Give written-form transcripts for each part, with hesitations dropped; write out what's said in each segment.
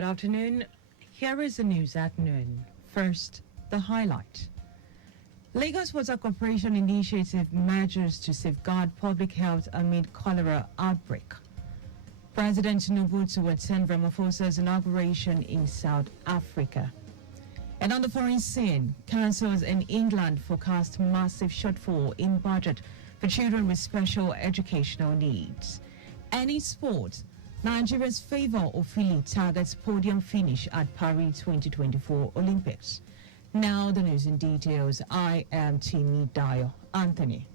Good afternoon. Here is the news at noon. First, the highlight. Lagos Water Corporation initiated measures to safeguard public health amid cholera outbreak. President Tinubu to attend Ramaphosa's inauguration in South Africa. And on the foreign scene, councils in England forecast massive shortfall in budget for children with special educational needs. And in sports, Nigeria's favour Ofili targets podium finish at Paris 2024 Olympics. Now the news in details. I am Timmy Dayo. Anthony.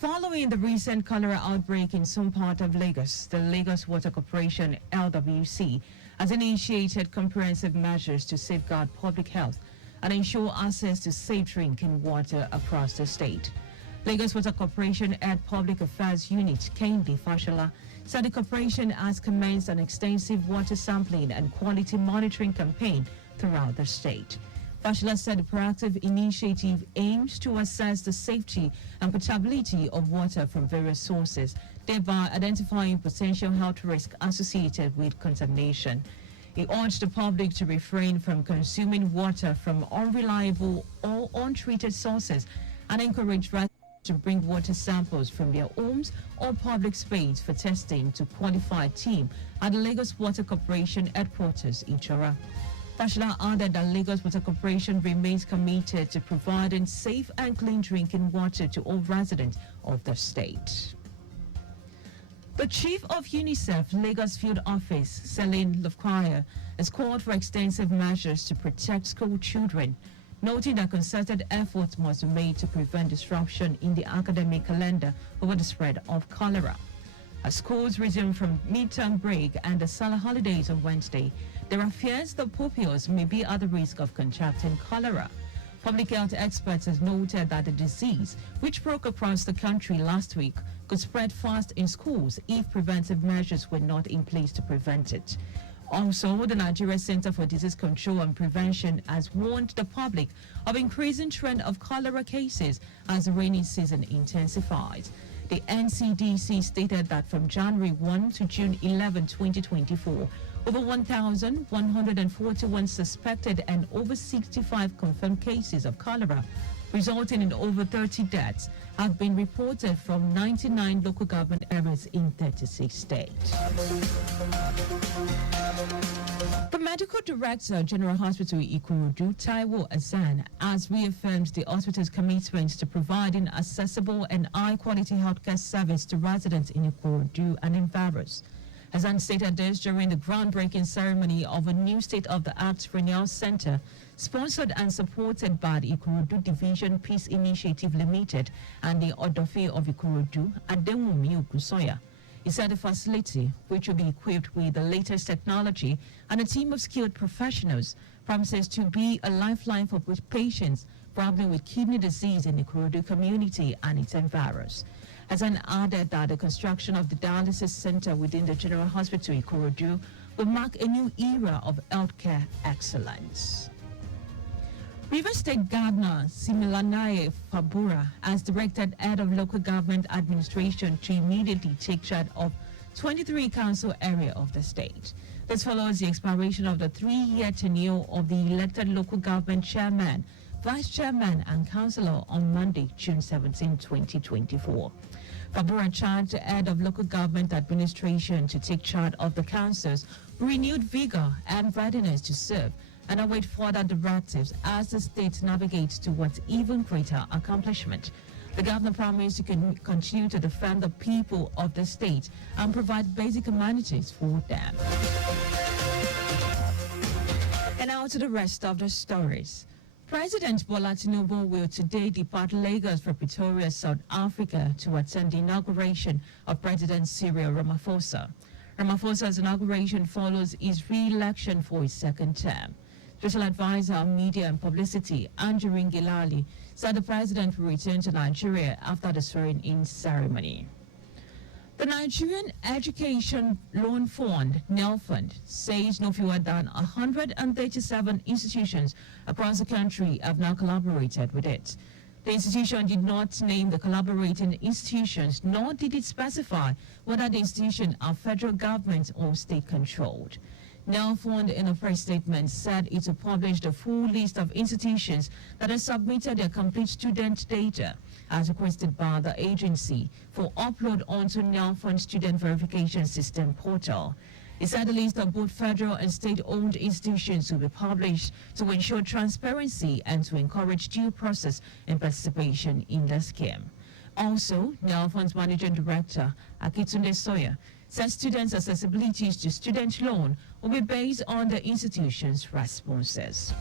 Following the recent cholera outbreak in some part of Lagos, the Lagos Water Corporation (LWC) has initiated comprehensive measures to safeguard public health and ensure access to safe drinking water across the state. Lagos Water Corporation Head Public Affairs Unit Kendi Fashola said the corporation has commenced an extensive water sampling and quality monitoring campaign throughout the state. Fashola said the proactive initiative aims to assess the safety and potability of water from various sources, thereby identifying potential health risks associated with contamination. He urged the public to refrain from consuming water from unreliable or untreated sources and encourage residents to bring water samples from their homes or public space for testing to qualified team at the Lagos Water Corporation headquarters, Ichora. Fashola added that Lagos Water Corporation remains committed to providing safe and clean drinking water to all residents of the state. The chief of UNICEF Lagos Field Office, Celine Lufquire, has called for extensive measures to protect school children, noting that concerted efforts must be made to prevent disruption in the academic calendar over the spread of cholera. As schools resume from midterm break and the summer holidays on Wednesday, there are fears that pupils may be at the risk of contracting cholera. Public health experts have noted that the disease, which broke across the country last week, could spread fast in schools if preventive measures were not in place to prevent it. Also, the Nigeria Center for Disease Control and Prevention has warned the public of increasing trend of cholera cases as the rainy season intensifies. The NCDC stated that from January 1 to June 11, 2024, over 1,141 suspected and over 65 confirmed cases of cholera, resulting in over 30 deaths, have been reported from 99 local government areas in 36 states. The Medical Director, General Hospital Ikorodu, Taiwo Azan, has reaffirmed the hospital's commitment to providing accessible and high-quality healthcare service to residents in Ikorodu and environs. Azan stated this during the groundbreaking ceremony of a new state-of-the-art renal center, sponsored and supported by the Ikorodu Division Peace Initiative Limited and the Odofe of Ikorodu, Adewumi Okusoya. He said the facility, which will be equipped with the latest technology and a team of skilled professionals, promises to be a lifeline for patients struggling with kidney disease in the Ikorodu community and its environs. Azan added that the construction of the dialysis center within the General Hospital Ikorodu will mark a new era of healthcare excellence. River State Governor Similanaye Fabura has directed head of local government administration to immediately take charge of 23 council area of the state. This follows the expiration of the 3-year tenure of the elected local government chairman, vice chairman and councillor on Monday, June 17, 2024. Fabura charged the head of local government administration to take charge of the councils with renewed vigor and readiness to serve and await further directives as the state navigates towards even greater accomplishment. The governor promised to continue to defend the people of the state and provide basic amenities for them. And now to the rest of the stories. President Bola Tinubu will today depart Lagos for Pretoria, South Africa to attend the inauguration of President Cyril Ramaphosa. Ramaphosa's inauguration follows his re-election for his second term. Special Advisor on Media and Publicity, Andrew Ngilali, said the president will return to Nigeria after the swearing-in ceremony. The Nigerian Education Loan Fund, NELFund, says no fewer than 137 institutions across the country have now collaborated with it. The institution did not name the collaborating institutions, nor did it specify whether the institutions are federal government or state-controlled. Nelfond, in a press statement, said it will publish the full list of institutions that have submitted their complete student data, as requested by the agency, for upload onto Nelfond Student Verification System portal. He said the list of both federal and state-owned institutions will be published to ensure transparency and to encourage due process and participation in the scheme. Also, Nelfond's Managing Director, Akitunde Sawyer, said students' accessibilities to student loan will be based on the institution's responses.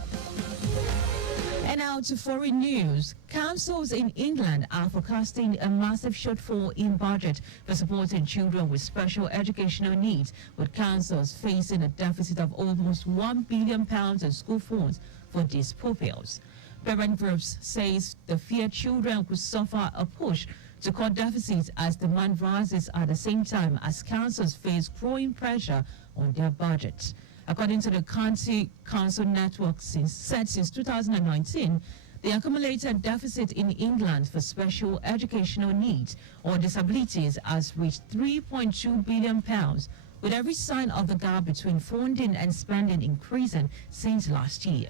And now to foreign news. Councils in England are forecasting a massive shortfall in budget for supporting children with special educational needs, with councils facing a deficit of almost £1 billion in school funds for these pupils. Parent groups say the fear children could suffer a push to cut deficits as demand rises at the same time as councils face growing pressure on their budget. According to the County Council Network since 2019, the accumulated deficit in England for special educational needs or disabilities has reached £3.2 billion, with every sign of the gap between funding and spending increasing since last year.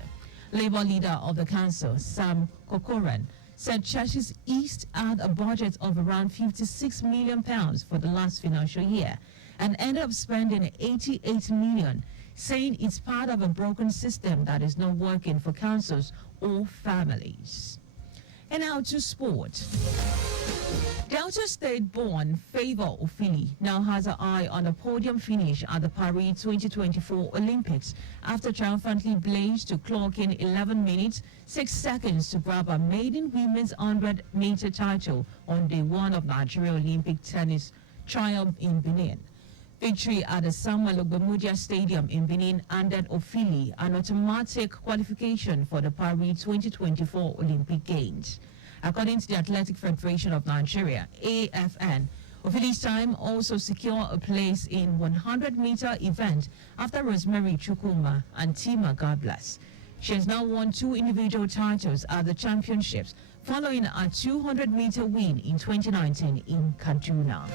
Labour leader of the council, Sam Corcoran, said Churches East had a budget of around £56 million for the last financial year and ended up spending £88 million, saying it's part of a broken system that is not working for councils or families. And now to sport. Delta State-born Favour Ofili now has an eye on a podium finish at the Paris 2024 Olympics after triumphantly blazed to clock in 11 minutes, 6 seconds to grab a maiden women's 100-meter title on day one of Nigeria Olympic tennis triumph in Benin. Victory at the Samuel Ogbemudia Stadium in Benin handed Ofili an automatic qualification for the Paris 2024 Olympic Games. According to the Athletic Federation of Nigeria, AFN, Ofili's time also secured a place in 100-meter event after Rosemary Chukwuma and Tima Godbless. She has now won 2 individual titles at the championships following a 200-meter win in 2019 in Kaduna.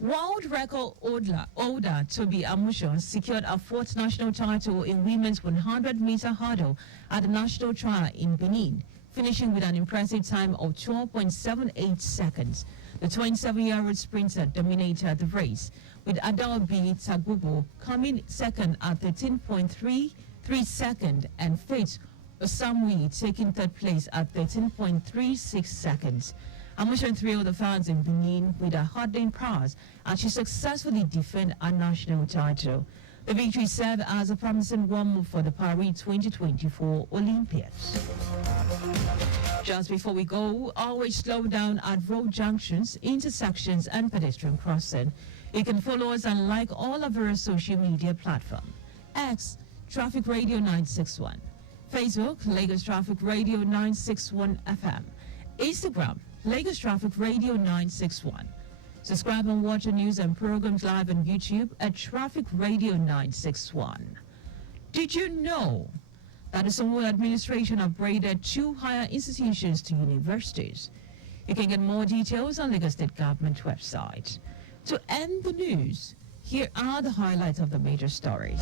World record holder Toby Amusho secured a 4th national title in women's 100-meter hurdle at the national trial in Benin, finishing with an impressive time of 12.78 seconds. The 27-year-old sprinter dominated the race, with Adaobi Tagubo coming second at 13.33 seconds and Faith Osamui taking 3rd place at 13.36 seconds. Amusho thrilled the fans in Benin with a hurdling prowess as she successfully defended a national title. The victory served as a promising warm-up for the Paris 2024 Olympics. Just before we go, always slow down at road junctions, intersections and pedestrian crossing. You can follow us and like all of our social media platforms. X, Traffic Radio 961. Facebook, Lagos Traffic Radio 961 FM. Instagram, Lagos Traffic Radio 961. Subscribe and watch the news and programs live on YouTube at Traffic Radio 961. Did you know that the Somalia administration upgraded 2 higher institutions to universities? You can get more details on Lagos State Government website. To end the news, here are the highlights of the major stories.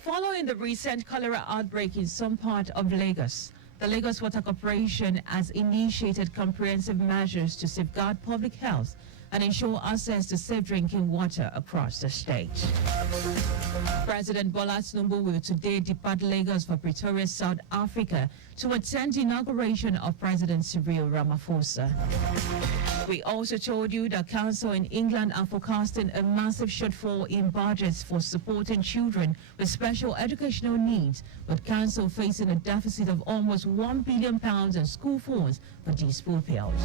Following the recent cholera outbreak in some part of Lagos, the Lagos Water Corporation has initiated comprehensive measures to safeguard public health and ensure access to safe drinking water across the state. President Bola Tinubu will today depart Lagos for Pretoria, South Africa, to attend the inauguration of President Cyril Ramaphosa. We also told you that Council in England are forecasting a massive shortfall in budgets for supporting children with special educational needs, with Council facing a deficit of almost £1 billion in school funds for these pupils.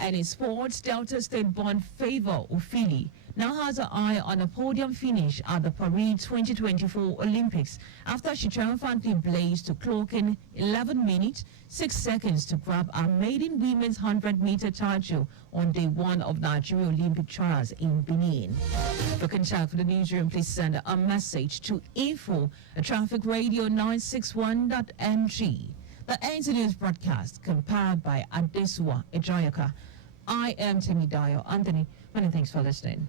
And in sports, Delta State-born Favour Ofili now has her eye on a podium finish at the Paris 2024 Olympics after she triumphantly blazed to clock in 11 minutes, 6 seconds to grab a maiden women's 100-meter title on day one of Nigeria Olympic trials in Benin. For contact with the newsroom, please send a message to info@trafficradio961.ng. The NT News broadcast compiled by Adesua Ejayaka. I am Timmy Dayo. Anthony, many thanks for listening.